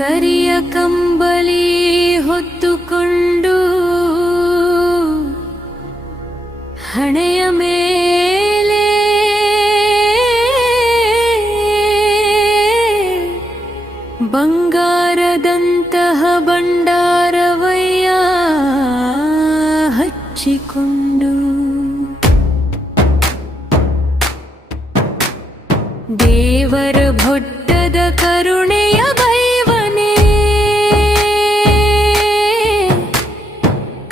ಕರಿಯ ಕಂಬಳಿ ಹೊತ್ತುಕೊಂಡು ಹಣೆಯ ಮೇಲೆ ಬಂಗಾರದಂತಹ ಭಂಡಾರವಯ್ಯ ಹಚ್ಚಿಕೊಂಡು ದೇವರ ಭೊಟ್ಟದ ಕರುಣೆಯ ಭೈವನೇ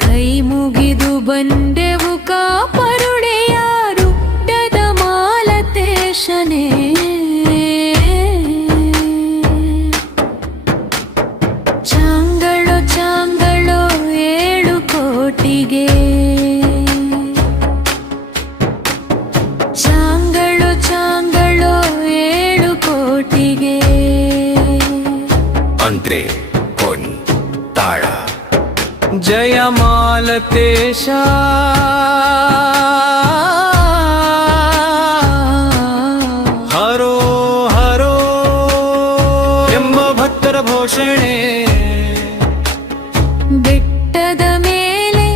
ಕೈ ಮುಗಿದು ಬಂದೆವು ಕಾಪರುಡೆಯ ರುಟ್ಟದ ಮಾಲತೇಶನೇ ಚಾಂಗಳೋ ಚಾಂಗಳೋ 7 ಕೋಟಿಗೆ ಚಾಂಗಳೋ ಚಾಂಗಳೋ 7 ಕೋಟಿಗೆ ಅಂದ್ರೆ ಪೊನ್ ತಾಳ ಜಯ ಮಾಲತೇಶ ಹರೋ ಹರೋ ಎಂಬ ಭಕ್ತರ ಘೋಷಣೆ ಬೆಟ್ಟದ ಮೇಲೆ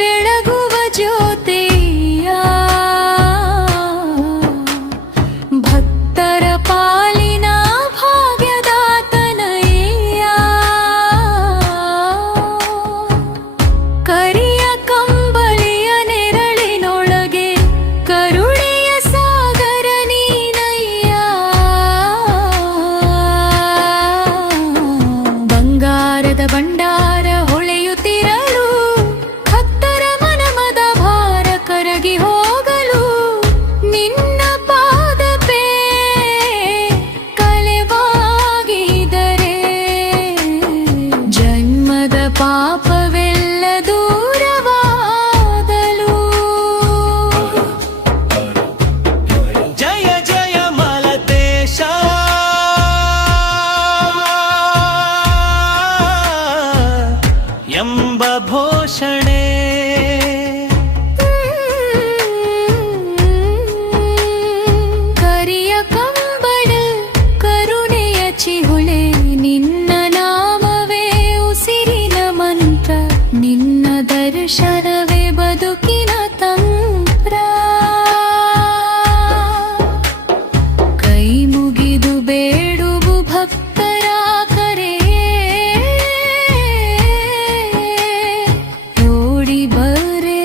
ಬೆಳಗುವ ಜ್ಯೋತಿಯ ಭಕ್ತರ ಪಾಲಿನ ಭಾಗ್ಯದಾತನಯ್ಯ ಕರಿಯ ಕಂಬಳಿಯ ನೆರಳಿನೊಳಗೆ ಕರುಣೆಯ ಸಾಗರ ನೀನಯ್ಯ ಬಂಗಾರದ ಭಂಡಾರ ಹೊಳೆಯುತ್ತಿರಲು ಭಕ್ತರ ಮನಮದ ಭಾರ ಕರಗಿ ಹೋಗಲು ನಿನ್ನ ಪಾದಪೇ ಕಲೆವಾಗಿದರೆ ಜನ್ಮದ ಪಾಪವೆಲ್ಲ ದೂರವಾಗಲು ಜಯ ಜಯ ಮಾಲತೇಶ ಎಂಬ ಘೋಷಣೆ ಕರಿಯ ಕಂಬಳ ಕರುಣೆಯ ಚಿಹುಳೆ ನಿನ್ನ ನಾಮವೇ ಉಸಿರಿನ ಮಂತ್ರ ನಿನ್ನ ದರ್ಶನವೇ ಬದುಕಿನ ತಂತ್ರ ಕೈ ಮುಗಿದು ಬೇಡುವು ಭಕ್ತರ ಕರೆ ಓಡಿ ಬರೆ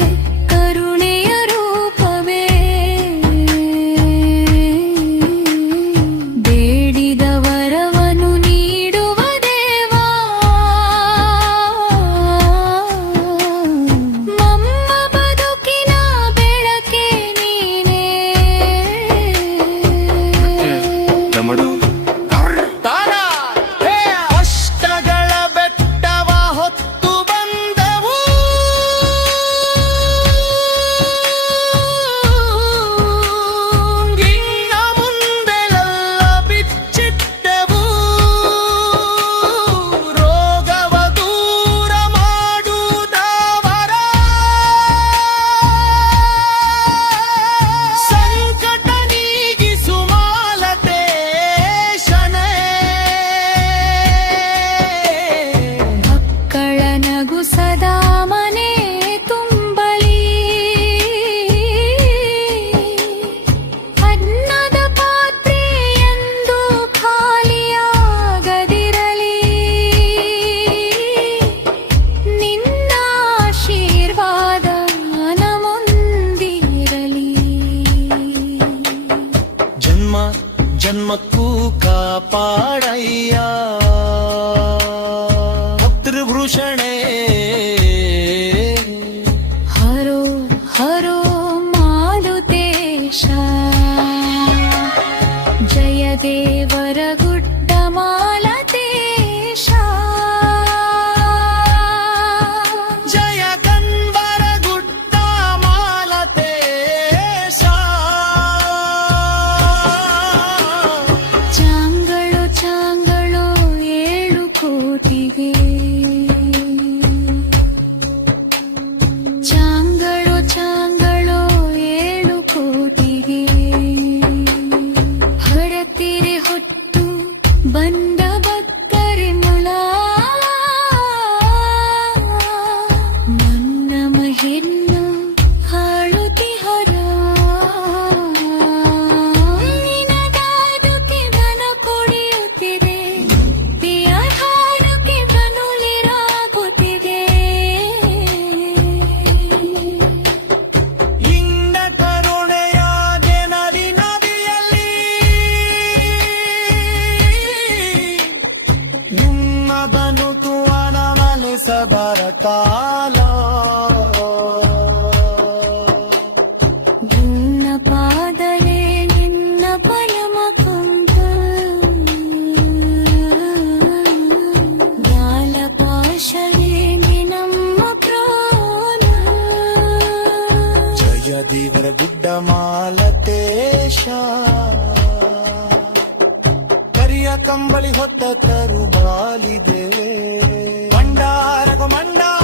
ಕರುಣೆಯ ರೂಪವೇ ಬೇಡಿದ ವರವನ್ನು ನೀಡುವ ದೇವಾ ಮಮ್ಮ ಬದುಕಿನ ಬೆಳಕೆ ನೀನೇ ಕಷ್ಟಗಳ ಬೆಟ್ಟವ ಹೊತ್ತು ಬಂದವು ಇನ್ನ ಮುಂದೆಲ್ಲ ಬಿಚ್ಚಿಟ್ಟೆವು ರೋಗವ ದೂರ ಮಾಡುವುದವರ ಸಂಕಟ ನೀಗಿಸು ಮಾಲತೇಶನೇ ಮಕ್ಕಳ ನಗು ಸದಾ ಮನೆ ತುಂಬಲಿ ಅನ್ನದ ಪಾತ್ರೆ ಎಂದು ಖಾಲಿಯಾಗದಿರಲಿ ನಿನ್ನ ಆಶೀರ್ವಾದ ನಮುಂದಿರಲಿ ಜನ್ಮ ಜನ್ಮಕ್ಕೂ ಕಾಪಾಡಯ್ಯ ಭಕ್ತೃಭೂಷಣೆ ಹರೋ ಹರೋ ಮಾಲುತೇಶ ಜಯ ದೇವರ ಗುಡ್ಡ ಮಾಲತೇಶ ಜಯ ಕಣ್ಬರ ಗುಡ್ಡ ಮಾಲತೇಶ ಚಾಂಗಳೋ ಚಾಂಗಳೋ 7 ಕೋಟಿ ಬಂದ ಬಕ್ಕರೆ ಮುಳ ನನ್ನ ಮಹಿನ್ನು ಹಾಳುತಿಹರ ನಿನಗಾದುಕೆ ಬನ ಕೊಡಿಯುತ್ತಿದೆ ಪಿಯ ಹಾಡುಕೆ ಬನುಲಿರಾಗುತ್ತಿದೆ ಇಂದ ಕರುಣೆಯಾದ ನದಿ ನದಿಯಲ್ಲಿ ನಿಮ್ಮ ಬದುಕು ಅನಮನಿಸಬರ ಕಾಲ ನಿನ್ನ ಪಾದಲೇ ನಿನ್ನ ಪರಮ ಕುಂತ ಜ್ಞಾನ ಪಾಶಲೇ ನಿನಮ್ಮ ಪ್ರಾಣ ಜಯ ದೇವರ ಗುಡ್ಡ ಮಾಲತೇಶ ಕರಿಯ ಕಂಬಳಿ ಹೊತ್ತ ತರು ಬಾಲಿದೆ ಮಂಡಾರಗು ಮಂಡಾರ